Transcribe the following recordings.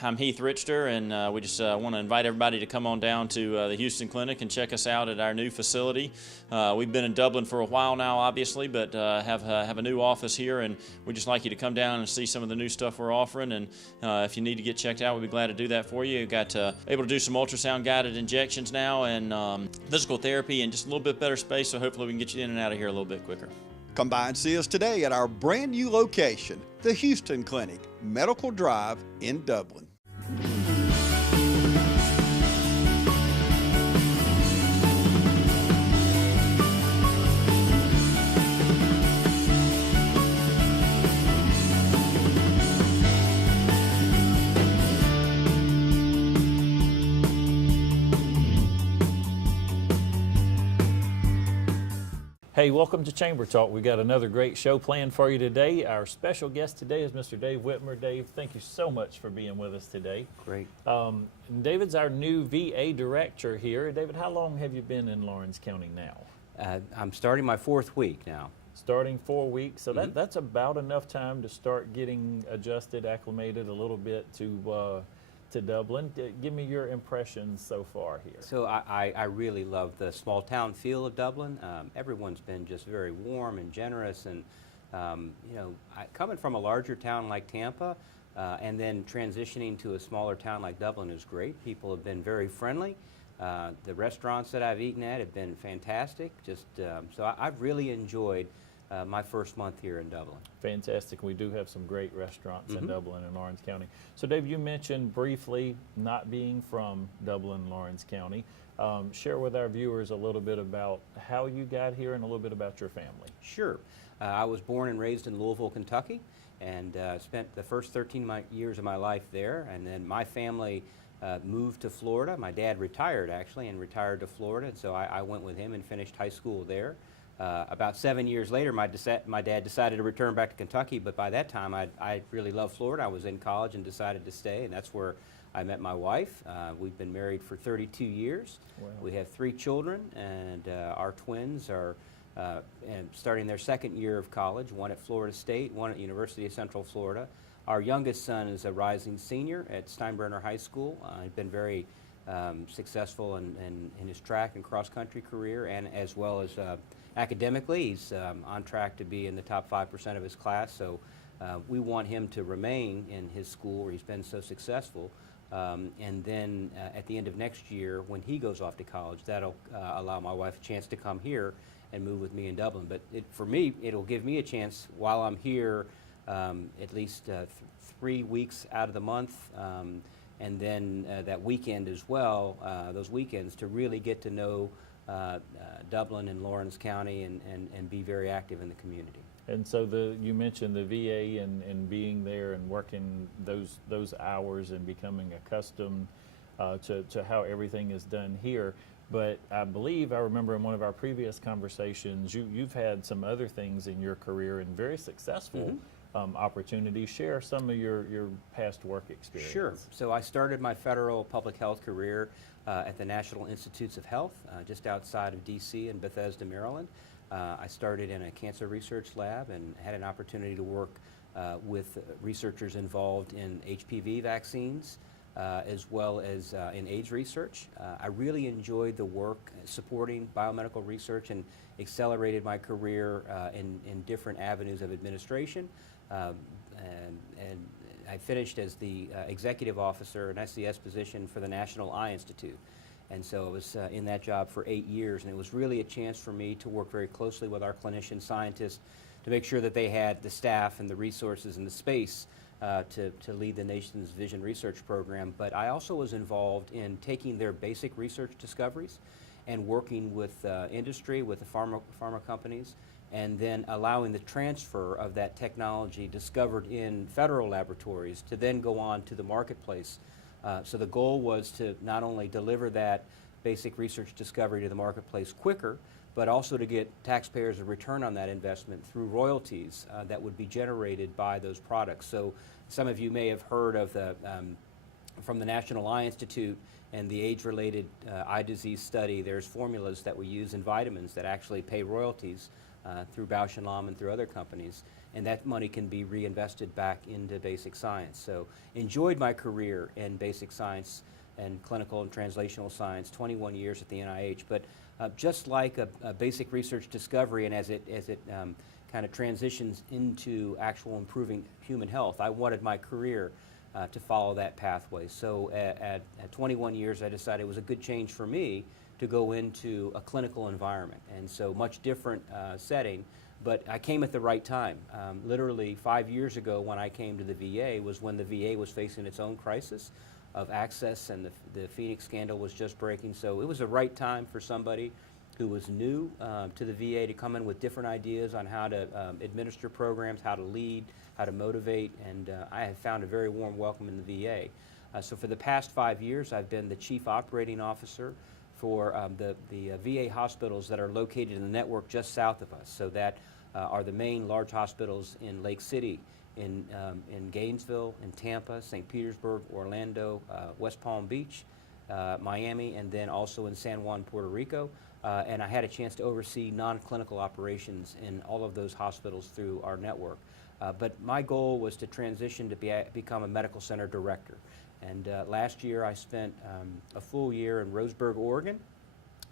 I'm Heath Richter, and we just want to invite everybody to come on down to the Houston Clinic and check us out at our new facility. We've been in Dublin for a while now, obviously, but have a new office here, and we'd just like you to come down and see some of the new stuff we're offering. And if you need to get checked out, we'd be glad to do that for you. We've got able to do some ultrasound-guided injections now, and physical therapy, and just a little bit better space, so hopefully we can get you in and out of here a little bit quicker. Come by and see us today at our brand new location, the Houston Clinic, Medical Drive in Dublin. Hey, welcome to Chamber Talk. We've got another great show planned for you today. Our special guest today is Mr. Dave Whitmer. Dave, thank you so much for being with us today. Great. David's our new VA director here. David, how long have you been in Lawrence County now? I'm starting my 4th week now. Starting 4 weeks, so that's about enough time to start getting adjusted, acclimated a little bit to Dublin. Give me your impressions so far here. So I really love the small town feel of Dublin. Everyone's been just very warm and generous, and coming from a larger town like Tampa and then transitioning to a smaller town like Dublin is great. People have been very friendly. The restaurants that I've eaten at have been fantastic. So I've really enjoyed my first month here in Dublin. Fantastic. We do have some great restaurants in Dublin and Lawrence County. So Dave, you mentioned briefly not being from Dublin, Lawrence County. Share with our viewers a little bit about how you got here and a little bit about your family. Sure. I was born and raised in Louisville, Kentucky, and spent the first 13 years of my life there. And then my family moved to Florida. My dad retired, actually, and retired to Florida, and so I went with him and finished high school there. About 7 years later, my dad decided to return back to Kentucky, but by that time I really loved Florida. I was in college and decided to stay, and that's where I met my wife. We've been married for 32 years. Wow. We have 3 children, and our twins are starting their 2nd year of college, one at Florida State, one at University of Central Florida. Our youngest son is a rising senior at Steinbrenner High School. He's been very successful in his track and cross-country career, and as well as academically. He's on track to be in the top 5% of his class, so we want him to remain in his school where he's been so successful. And then at the end of next year, when he goes off to college, that'll allow my wife a chance to come here and move with me in Dublin. But for me, it'll give me a chance while I'm here, at least 3 weeks out of the month, and then that weekend as well, those weekends, to really get to know Dublin and Lawrence County and be very active in the community. And so you mentioned the VA and being there and working those hours and becoming accustomed to how everything is done here. But I remember in one of our previous conversations, you've had some other things in your career and very successful opportunities. Share some of your past work experience. Sure. So I started my federal public health career at the National Institutes of Health, just outside of D.C. in Bethesda, Maryland. I started in a cancer research lab and had an opportunity to work with researchers involved in HPV vaccines, as well as in AIDS research. I really enjoyed the work supporting biomedical research and accelerated my career in different avenues of administration. And I finished as the executive officer, an SCS position for the National Eye Institute. And so I was in that job for 8 years, and it was really a chance for me to work very closely with our clinician scientists to make sure that they had the staff and the resources and the space to lead the nation's vision research program. But I also was involved in taking their basic research discoveries and working with industry, with the pharma companies, and then allowing the transfer of that technology discovered in federal laboratories to then go on to the marketplace. So the goal was to not only deliver that basic research discovery to the marketplace quicker, but also to get taxpayers a return on that investment through royalties that would be generated by those products. So some of you may have heard of from the National Eye Institute and the age-related eye disease study. There's formulas that we use in vitamins that actually pay royalties through Bausch & Lomb and through other companies, and that money can be reinvested back into basic science. So enjoyed my career in basic science and clinical and translational science, 21 years at the NIH, but just like a basic research discovery, and as it kind of transitions into actual improving human health, I wanted my career to follow that pathway. So at 21 years, I decided it was a good change for me to go into a clinical environment, and so much different setting, but I came at the right time. Literally 5 years ago when I came to the VA was when the VA was facing its own crisis of access, and the Phoenix scandal was just breaking, so it was the right time for somebody who was new to the VA to come in with different ideas on how to administer programs, how to lead, how to motivate, and I have found a very warm welcome in the VA. So for the past 5 years, I've been the Chief Operating Officer for the VA hospitals that are located in the network just south of us. So that are the main large hospitals in Lake City, in Gainesville, in Tampa, St. Petersburg, Orlando, West Palm Beach, Miami, and then also in San Juan, Puerto Rico. And I had a chance to oversee non-clinical operations in all of those hospitals through our network. But my goal was to transition to become a medical center director. And last year I spent a full year in Roseburg, Oregon,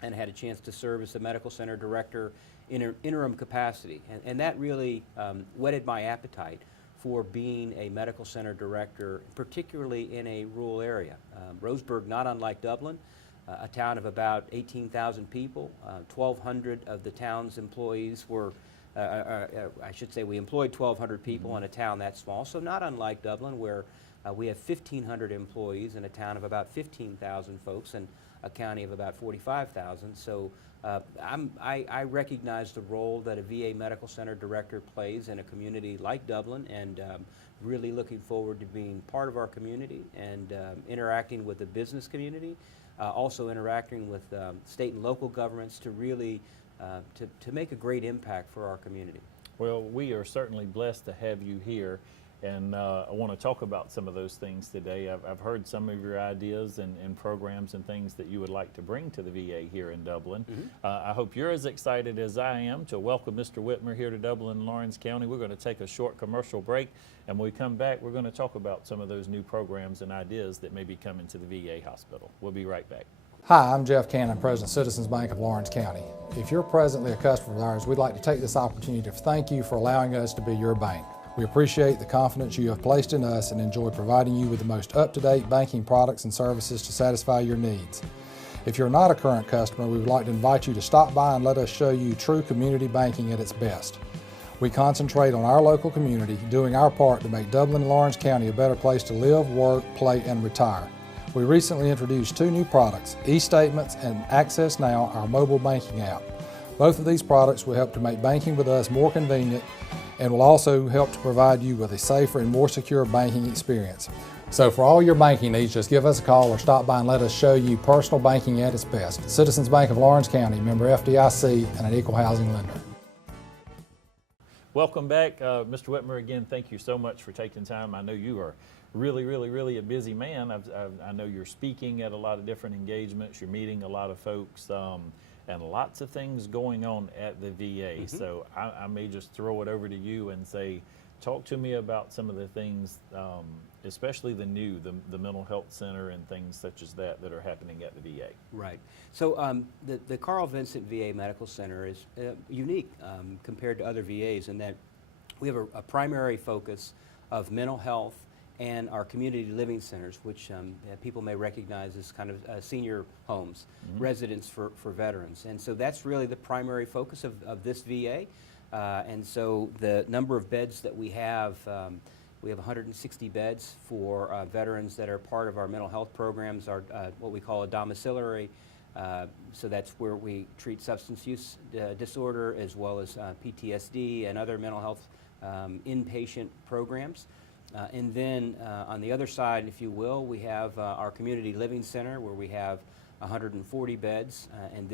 and had a chance to serve as the medical center director in an interim capacity. And that really whetted my appetite for being a medical center director, particularly in a rural area. Roseburg, not unlike Dublin, a town of about 18,000 people. 1,200 of the town's employees were, I should say we employed 1,200 people in a town that small, so not unlike Dublin, where we have 1,500 employees in a town of about 15,000 folks and a county of about 45,000. So I recognize the role that a VA medical center director plays in a community like Dublin, and really looking forward to being part of our community and interacting with the business community, also interacting with state and local governments to really to make a great impact for our community. Well, we are certainly blessed to have you here, and I want to talk about some of those things today. I've heard some of your ideas and programs and things that you would like to bring to the VA here in Dublin. I hope you're as excited as I am to welcome Mr. Whitmer here to Dublin and Lawrence County. We're going to take a short commercial break, and when we come back, we're going to talk about some of those new programs and ideas that may be coming to the VA hospital. We'll be right back. Hi, I'm Jeff Cannon, President of Citizens Bank of Lawrence County. If you're presently a customer of ours, we'd like to take this opportunity to thank you for allowing us to be your bank. We appreciate the confidence you have placed in us and enjoy providing you with the most up-to-date banking products and services to satisfy your needs. If you're not a current customer, we would like to invite you to stop by and let us show you true community banking at its best. We concentrate on our local community, doing our part to make Dublin and Lawrence County a better place to live, work, play, and retire. We recently introduced 2 new products, eStatements and Access Now, our mobile banking app. Both of these products will help to make banking with us more convenient and will also help to provide you with a safer and more secure banking experience. So for all your banking needs, just give us a call or stop by and let us show you personal banking at its best. Citizens Bank of Lawrence County, member FDIC, and an equal housing lender. Welcome back. Mr. Whitmer, again, thank you so much for taking time. I know you are really a busy man. I know you're speaking at a lot of different engagements, you're meeting a lot of folks, and lots of things going on at the VA. So I may just throw it over to you and say, talk to me about some of the things, especially the mental health center and things such as that are happening at the VA. Right. So the Carl Vinson VA Medical Center is unique compared to other VAs in that we have a primary focus of mental health and our community living centers, which people may recognize as kind of senior homes, residence for veterans. And so that's really the primary focus of this VA. And so the number of beds that we have 160 beds for veterans that are part of our mental health programs, are what we call a domiciliary. So that's where we treat substance use disorder as well as PTSD and other mental health inpatient programs. And then on the other side, if you will, we have our community living center where we have 140 beds, and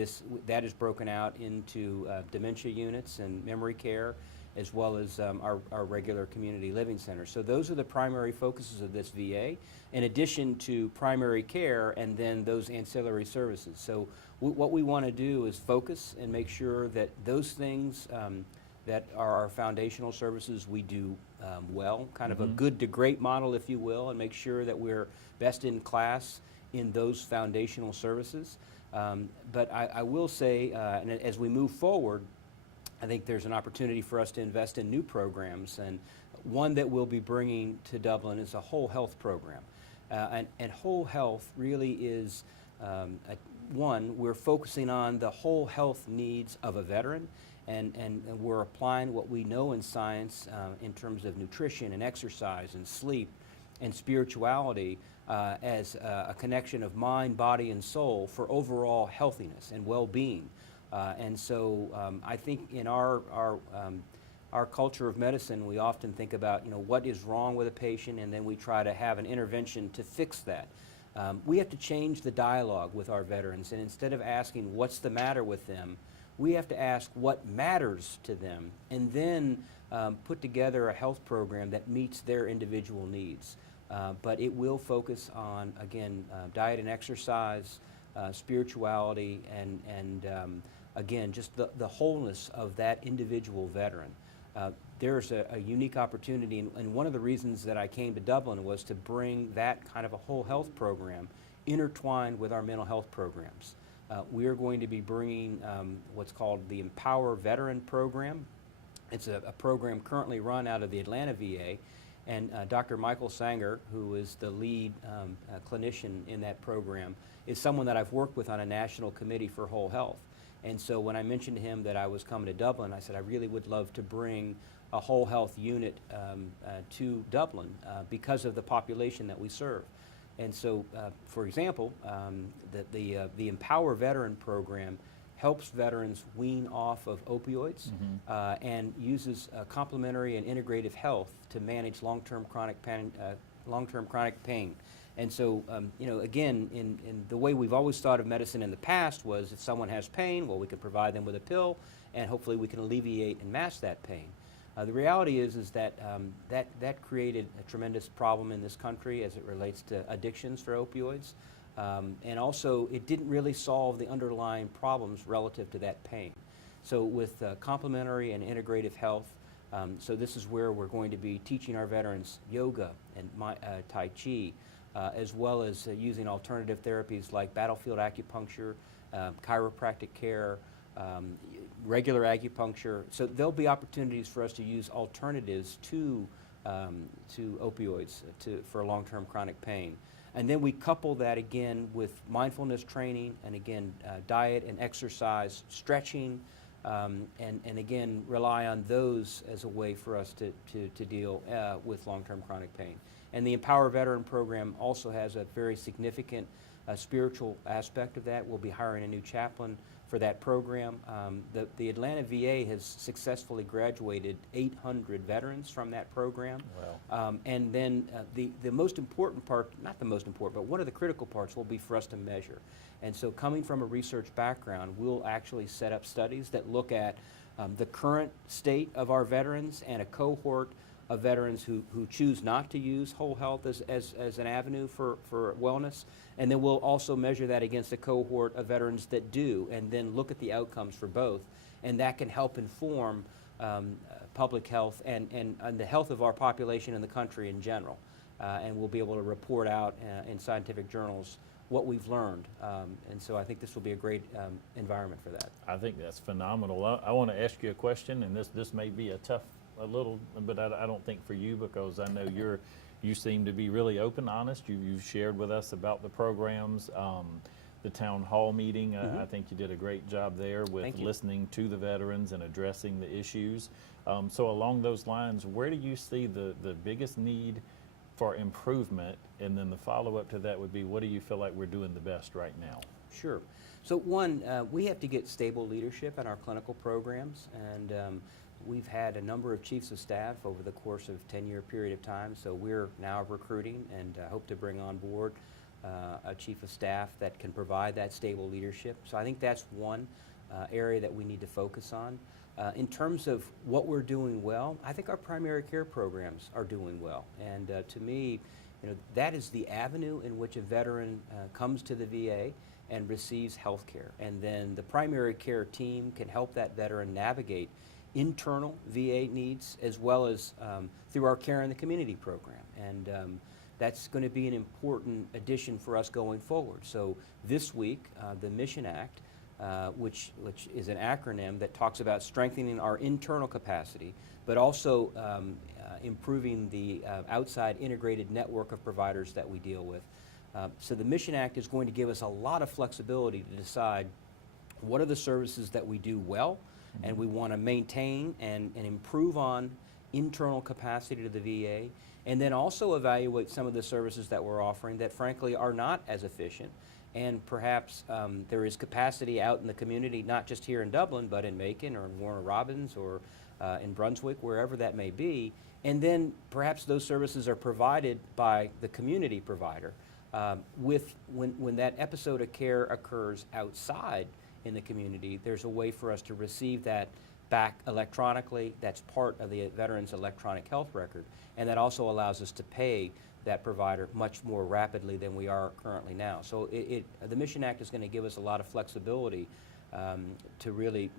that is broken out into dementia units and memory care as well as our regular community living center. So those are the primary focuses of this VA, in addition to primary care and then those ancillary services. So what we want to do is focus and make sure that those things that are our foundational services we do well, kind of a good to great model, if you will, and make sure that we're best in class in those foundational services. But I will say, and as we move forward, I think there's an opportunity for us to invest in new programs, and one that we'll be bringing to Dublin is a whole health program. And whole health really is, one, we're focusing on the whole health needs of a veteran, and we're applying what we know in science in terms of nutrition and exercise and sleep and spirituality as a connection of mind, body, and soul for overall healthiness and well-being. And so I think in our culture of medicine, we often think about, what is wrong with a patient, and then we try to have an intervention to fix that. We have to change the dialogue with our veterans, and instead of asking what's the matter with them, we have to ask what matters to them, and then put together a health program that meets their individual needs. But it will focus on, again, diet and exercise, spirituality, and again, just the wholeness of that individual veteran. There's a unique opportunity, and one of the reasons that I came to Dublin was to bring that kind of a whole health program intertwined with our mental health programs. We are going to be bringing what's called the Empower Veteran Program. It's a program currently run out of the Atlanta VA, and Dr. Michael Sanger, who is the lead clinician in that program, is someone that I've worked with on a national committee for whole health. And so when I mentioned to him that I was coming to Dublin, I said I really would love to bring a whole health unit to Dublin because of the population that we serve. And so, for example, the Empower Veteran Program helps veterans wean off of opioids and uses complementary and integrative health to manage long-term chronic pain. And so, again, in the way we've always thought of medicine in the past was if someone has pain, well, we can provide them with a pill, and hopefully we can alleviate and mask that pain. The reality is that that created a tremendous problem in this country as it relates to addictions for opioids, and also it didn't really solve the underlying problems relative to that pain. So with complementary and integrative health, so this is where we're going to be teaching our veterans yoga and Tai Chi, as well as using alternative therapies like battlefield acupuncture, chiropractic care, regular acupuncture. So there'll be opportunities for us to use alternatives to opioids for long-term chronic pain. And then we couple that again with mindfulness training and again diet and exercise, stretching, and again rely on those as a way for us to deal with long-term chronic pain. And the Empower Veteran Program also has a very significant spiritual aspect of that. We'll be hiring a new chaplain for that program. The Atlanta VA has successfully graduated 800 veterans from that program. Wow. And then the most important part, not the most important, but one of the critical parts will be for us to measure. And so coming from a research background, we'll actually set up studies that look at the current state of our veterans and a cohort of veterans who choose not to use whole health as an avenue for wellness. And then we'll also measure that against a cohort of veterans that do, and then look at the outcomes for both. And that can help inform public health and the health of our population in the country in general. And we'll be able to report out in scientific journals what we've learned. And so I think this will be a great environment for that. I think that's phenomenal. I want to ask you a question, and this may be a little, but I don't think for you, because I know you seem to be really open, honest. You've shared with us about the programs, the town hall meeting. I think you did a great job there with listening to the veterans and addressing the issues. So along those lines, where do you see the biggest need for improvement? And then the follow-up to that would be, what do you feel like we're doing the best right now? Sure. So one, we have to get stable leadership in our clinical programs, and we've had a number of chiefs of staff over the course of a 10-year period of time, so we're now recruiting and hope to bring on board a chief of staff that can provide that stable leadership. So I think that's one. area that we need to focus on. In terms of what we're doing well, I think our primary care programs are doing well. And to me, that is the avenue in which a veteran comes to the VA and receives health care. And then the primary care team can help that veteran navigate internal VA needs as well as through our Care in the Community program. And that's going to be an important addition for us going forward. So this week, the Mission Act, which is an acronym that talks about strengthening our internal capacity, but also improving the outside integrated network of providers that we deal with. So the Mission Act is going to give us a lot of flexibility to decide what are the services that we do well, and we want to maintain and improve on internal capacity to the VA, and then also evaluate some of the services that we're offering that frankly are not as efficient. And perhaps there is capacity out in the community, not just here in Dublin, but in Macon or in Warner Robins or in Brunswick, wherever that may be. And then perhaps those services are provided by the community provider. When that episode of care occurs outside in the community, there's a way for us to receive that back electronically. That's part of the veteran's electronic health record. And that also allows us to pay that provider much more rapidly than we are currently now. So the Mission Act is going to give us a lot of flexibility to really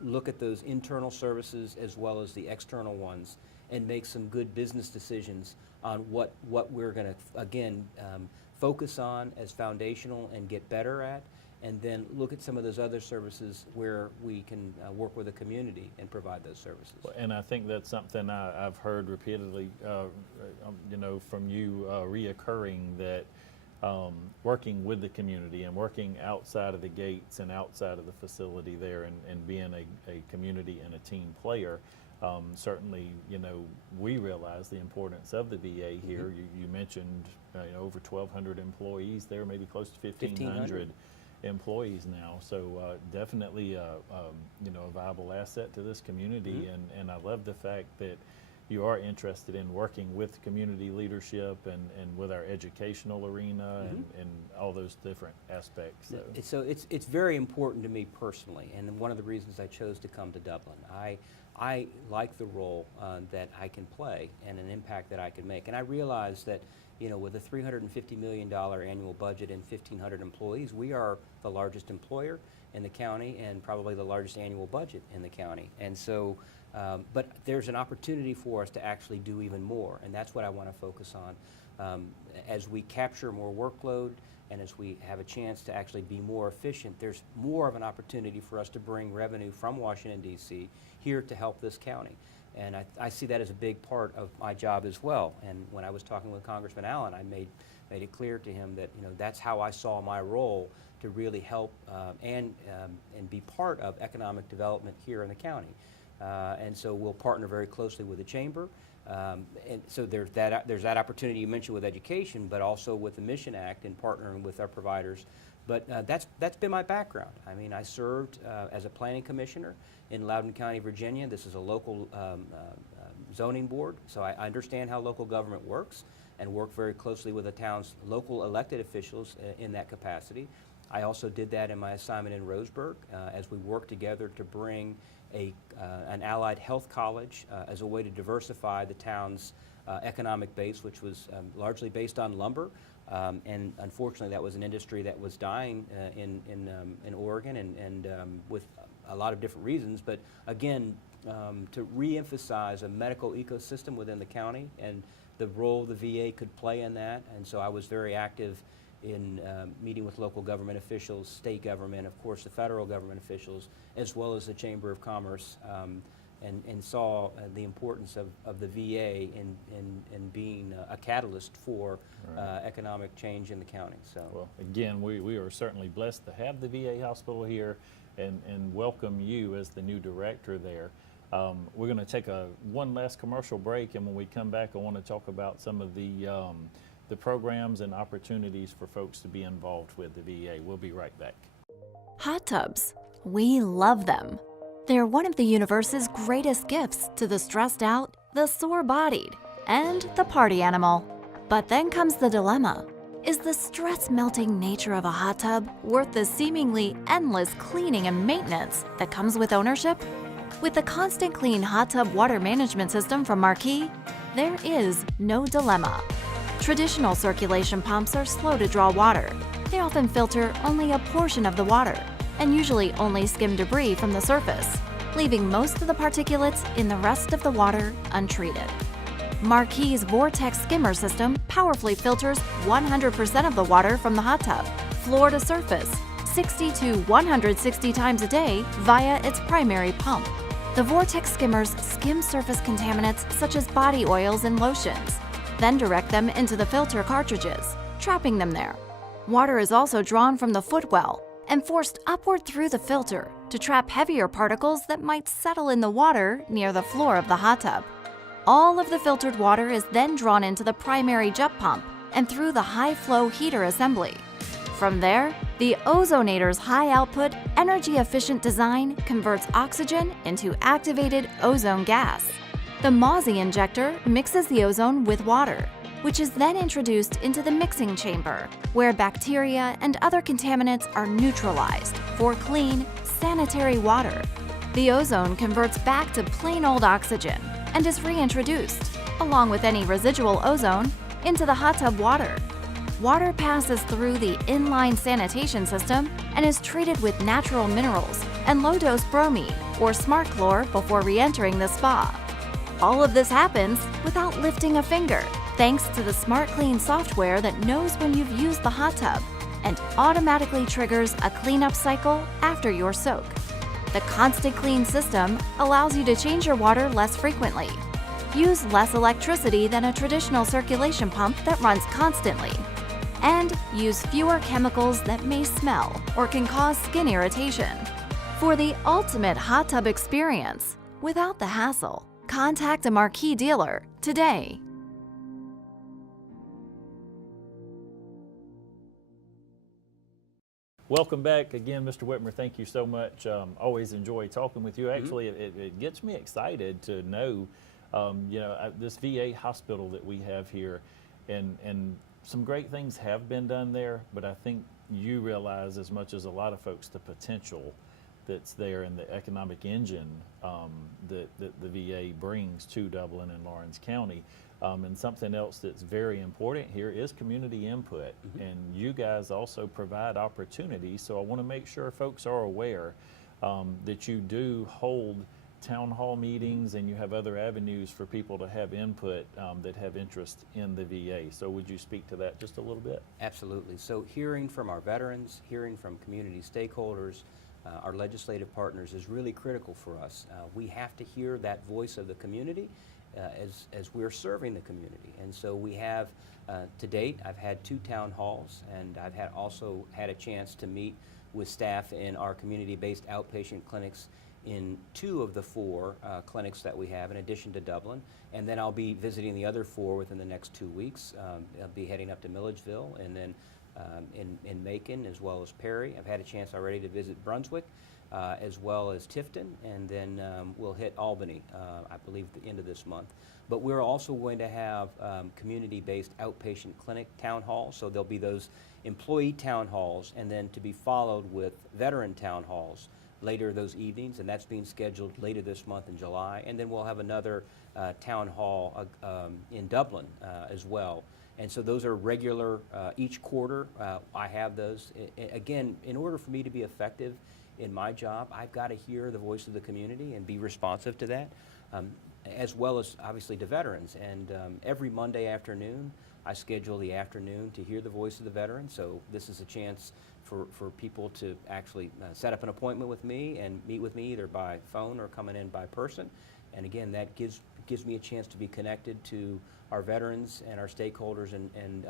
look at those internal services as well as the external ones and make some good business decisions on what we're going to, again, focus on as foundational and get better at, and then look at some of those other services where we can work with the community and provide those services. And I think that's something I've heard repeatedly, from you reoccurring, that working with the community and working outside of the gates and outside of the facility there and being a community and a team player, certainly, we realize the importance of the VA here. Mm-hmm. You mentioned over 1,200 employees there, maybe close to 1,500 employees now. So definitely a viable asset to this community. Mm-hmm. And I love the fact that you are interested in working with community leadership and with our educational arena. Mm-hmm. and all those different aspects. So it's very important to me personally, and one of the reasons I chose to come to Dublin. I like the role that I can play and an impact that I can make. And I realize that, with a $350 million annual budget and 1,500 employees, we are the largest employer in the county and probably the largest annual budget in the county. And so, but there's an opportunity for us to actually do even more, and that's what I want to focus on. As we capture more workload and as we have a chance to actually be more efficient, there's more of an opportunity for us to bring revenue from Washington, D.C. here to help this county. And I see that as a big part of my job as well. And when I was talking with Congressman Allen, I made it clear to him that that's how I saw my role to really help and be part of economic development here in the county. And so we'll partner very closely with the chamber. And so there's that opportunity you mentioned with education, but also with the Mission Act and partnering with our providers. But that's been my background. I mean, I served as a planning commissioner in Loudoun County, Virginia. This is a local zoning board, so I understand how local government works and work very closely with the town's local elected officials in that capacity. I also did that in my assignment in Roseburg as we worked together to bring an allied health college as a way to diversify the town's economic base, which was largely based on lumber. And unfortunately, that was an industry that was dying in Oregon and with a lot of different reasons. But again, to re-emphasize a medical ecosystem within the county and the role the VA could play in that. And so I was very active in meeting with local government officials, state government, of course the federal government officials, as well as the Chamber of Commerce, and saw the importance of the VA in being a catalyst for economic change in the county. So, well, again, we are certainly blessed to have the VA hospital here and welcome you as the new director there. We're going to take one last commercial break, and when we come back, I want to talk about some of the programs and opportunities for folks to be involved with the VA. We'll be right back. Hot tubs. We love them. They're one of the universe's greatest gifts to the stressed out, the sore-bodied, and the party animal. But then comes the dilemma. Is the stress-melting nature of a hot tub worth the seemingly endless cleaning and maintenance that comes with ownership? With the Constant Clean Hot Tub Water Management System from Marquis, there is no dilemma. Traditional circulation pumps are slow to draw water. They often filter only a portion of the water and usually only skim debris from the surface, leaving most of the particulates in the rest of the water untreated. Marquis' Vortex skimmer system powerfully filters 100% of the water from the hot tub, floor to surface, 60 to 160 times a day via its primary pump. The Vortex skimmers skim surface contaminants such as body oils and lotions, then direct them into the filter cartridges, trapping them there. Water is also drawn from the footwell and forced upward through the filter to trap heavier particles that might settle in the water near the floor of the hot tub. All of the filtered water is then drawn into the primary jet pump and through the high-flow heater assembly. From there, the ozonator's high-output, energy-efficient design converts oxygen into activated ozone gas. The Mozzie injector mixes the ozone with water, which is then introduced into the mixing chamber, where bacteria and other contaminants are neutralized for clean, sanitary water. The ozone converts back to plain old oxygen and is reintroduced, along with any residual ozone, into the hot tub water. Water passes through the inline sanitation system and is treated with natural minerals and low-dose bromine or smart chlor before re-entering the spa. All of this happens without lifting a finger, thanks to the Smart Clean software that knows when you've used the hot tub and automatically triggers a cleanup cycle after your soak. The Constant Clean system allows you to change your water less frequently, use less electricity than a traditional circulation pump that runs constantly, and use fewer chemicals that may smell or can cause skin irritation. For the ultimate hot tub experience, without the hassle, contact a Marquis dealer today. Welcome back again, Mr. Whitmer. Thank you so much. Always enjoy talking with you. Actually, it gets me excited to know, this VA hospital that we have here, and some great things have been done there, but I think you realize as much as a lot of folks the potential that's there and the economic engine that the VA brings to Dublin and Lawrence County. And something else that's very important here is community input. And you guys also provide opportunities. So I want to make sure folks are aware that you do hold town hall meetings and you have other avenues for people to have input that have interest in the VA. So would you speak to that just a little bit? Absolutely. So hearing from our veterans, hearing from community stakeholders, our legislative partners is really critical for us. We have to hear that voice of the community as we're serving the community. And so we have, to date, I've had 2 town halls, and I've also had a chance to meet with staff in our community-based outpatient clinics in 2 of the 4 clinics that we have, in addition to Dublin. And then I'll be visiting the other 4 within the next 2 weeks. I'll be heading up to Milledgeville and then in Macon as well as Perry. I've had a chance already to visit Brunswick as well as Tifton, and then we'll hit Albany, I believe, at the end of this month. But we're also going to have community-based outpatient clinic town halls, so there'll be those employee town halls, and then to be followed with veteran town halls later those evenings, and that's being scheduled later this month in July. And then we'll have another town hall in Dublin as well. And so those are regular each quarter. I have those. Again, in order for me to be effective in my job, I've got to hear the voice of the community and be responsive to that, as well as obviously to veterans. And every Monday afternoon, I schedule the afternoon to hear the voice of the veteran. So this is a chance for people to actually set up an appointment with me and meet with me either by phone or coming in by person. And again, that gives me a chance to be connected to our veterans and our stakeholders, and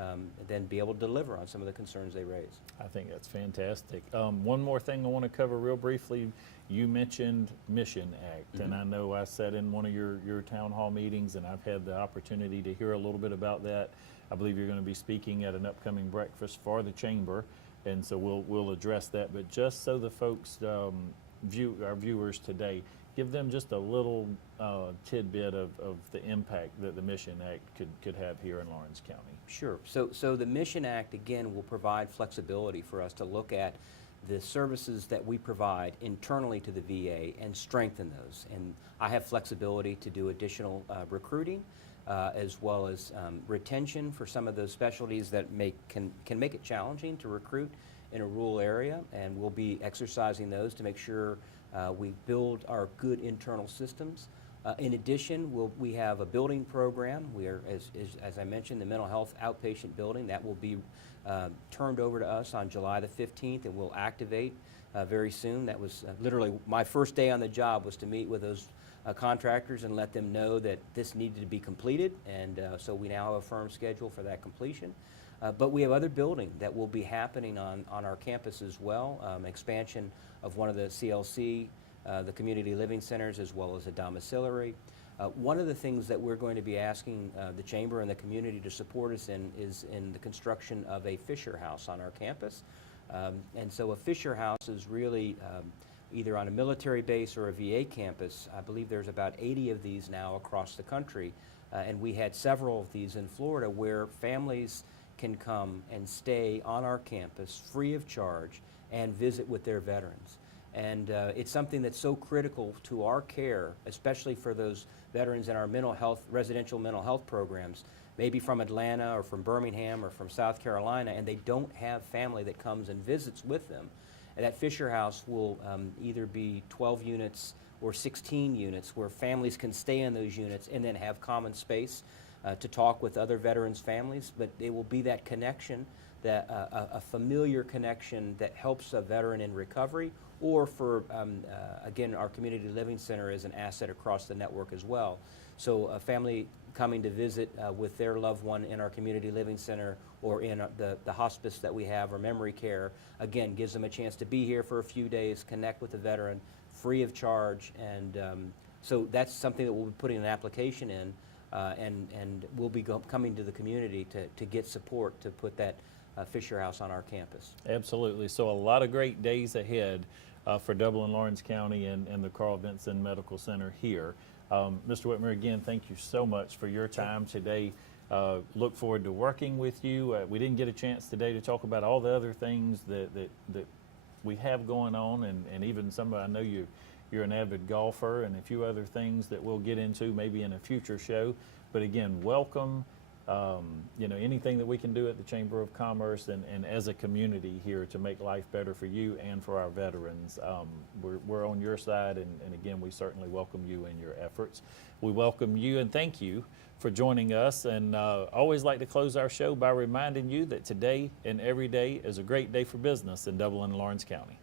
then be able to deliver on some of the concerns they raise. I think that's fantastic. One more thing I want to cover real briefly. You mentioned Mission Act, and I know I sat in one of your town hall meetings, and I've had the opportunity to hear a little bit about that. I believe you're going to be speaking at an upcoming breakfast for the chamber, and so we'll address that. But just so the folks, our viewers today, give them just a little tidbit of the impact that the Mission Act could have here in Lawrence County. Sure. So the Mission Act, again, will provide flexibility for us to look at the services that we provide internally to the VA and strengthen those. And I have flexibility to do additional recruiting as well as retention for some of those specialties that can make it challenging to recruit in a rural area, and we'll be exercising those to make sure we build our good internal systems. In addition, we have a building program. We are, as I mentioned, the mental health outpatient building that will be turned over to us on July the 15th, and we'll activate very soon. That was literally my first day on the job, was to meet with those contractors and let them know that this needed to be completed, and so we now have a firm schedule for that completion. But we have other building that will be happening on our campus as well, expansion of one of the CLC, the community living centers, as well as a domiciliary. One of the things that we're going to be asking the Chamber and the community to support us in is in the construction of a Fisher House on our campus. And so a Fisher House is really either on a military base or a VA campus. I believe there's about 80 of these now across the country, and we had several of these in Florida where families can come and stay on our campus free of charge and visit with their veterans. And it's something that's so critical to our care, especially for those veterans in our mental health, residential mental health programs, maybe from Atlanta or from Birmingham or from South Carolina, and they don't have family that comes and visits with them. And that Fisher House will either be 12 units or 16 units where families can stay in those units and then have common space to talk with other veterans' families, but it will be that connection, that a familiar connection that helps a veteran in recovery, or for, again, our community living center is an asset across the network as well. So a family coming to visit with their loved one in our community living center or in the hospice that we have, or memory care, again, gives them a chance to be here for a few days, connect with the veteran free of charge, and so that's something that we'll be putting an application in, and we'll be coming to the community to get support to put that Fisher House on our campus. Absolutely. So a lot of great days ahead for Dublin, Lawrence County, and the Carl Vinson Medical Center here. Mr. Whitmer, again, thank you so much for your time today. Look forward to working with you. We didn't get a chance today to talk about all the other things that we have going on, and even I know you're an avid golfer, and a few other things that we'll get into maybe in a future show. But again, welcome. Anything that we can do at the Chamber of Commerce and as a community here to make life better for you and for our veterans, we're on your side, and again, we certainly welcome you and your efforts. We welcome you and thank you for joining us, and always like to close our show by reminding you that today and every day is a great day for business in Dublin and Lawrence County.